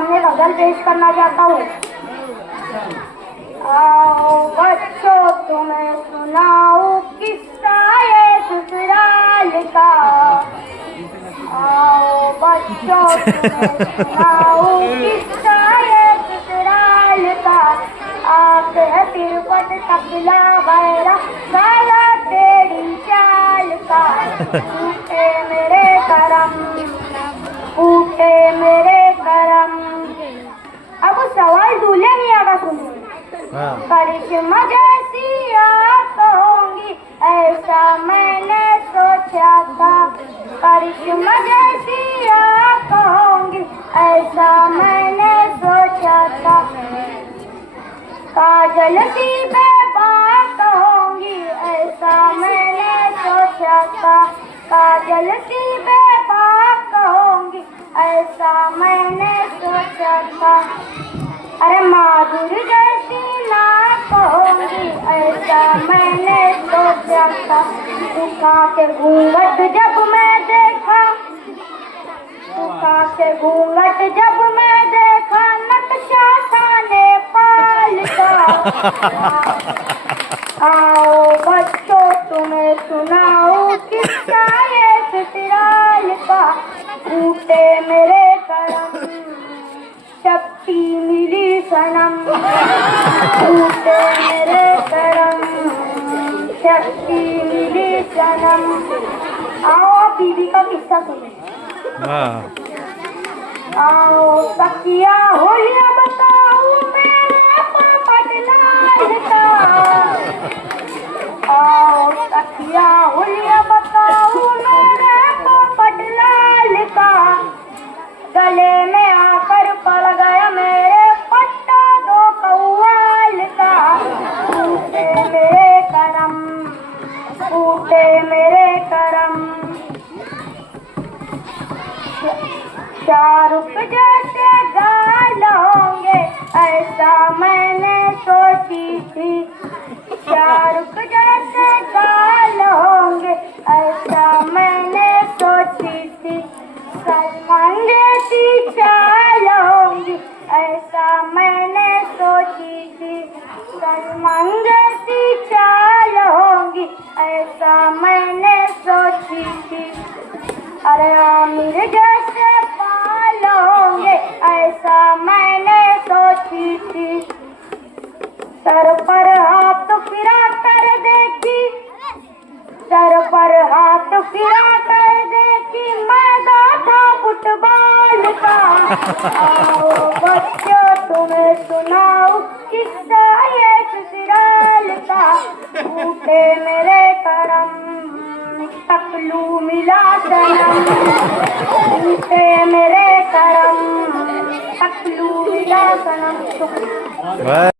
सामने गजल पेश करना चाहता हूँ। आओ बच्चों तुम्हें सुनाऊं किस्सा ये ससुराल का। आओ बच्चों तुम्हें सुनाऊं किस्सा ये ससुराल का। आप है तिरपट तबला भैरा साला तेरी चाल का। टूटे मेरे करम, टूटे मेरे करम। अब सवाल दूल्हे मियां का सुनिए। करिश्मा जैसी आप होंगी ऐसा मैंने सोचा था। करिश्मा जैसी आप होंगी ऐसा मैंने सोचा था। काजल सी बेबाक होंगी ऐसा मैंने सोचा था। काजल सी बेबाक होंगी ऐसा मैंने सोचा था। अरे माधुरी जैसी नाक होंगी ऐसा मैंने सोचा था। उठा के घूंघट जब मैं देखा, उठा के घूंघट जब मैं देखा नक्शा था नेपाल का। आओ बच्चों तुम्हें सुनाऊं किस्सा ये ससुराल का। टूटे मेरे करम, शक्ति मिली सनम। टूटे मेरे करम, शक्ति मिली सनम। आओ आप बीवी का किस्सा सुने। आओ सखिया होलिया बताऊं मेरे पोपट लाल का। आओ सखिया होलिया बताऊं मेरे पोपट लाल का। गले में आकर पड़ गया मेरे पट्टा दो कव्वाल का। टूटे मेरे करम, टूटे मेरे करम। शाहरुख जैसे गाल होंगे ऐसा मैंने सोची थी। शाहरुख जैसे गाल होंगे ऐसा मैंने सोची थी। सलमान जैसी चाल होंगी ऐसा मैंने सोची थी। सलमान जैसी चाल होंगी ऐसा मैंने सोची थी। अरे आमिर जैसे बाल होंगे ऐसा मैंने सोची थी। सर पर हाथ फिरा कर देखी, सर पर हाथ फिरा कर देखी मैदा था फुटबॉल का। आओ बच्चों तुम्हें सुनाऊं किस्सा ये ससुराल का। टूटे मेरे करम, टकलू मिला सनम। टूटे मेरे करम, टकलू मिला सनम।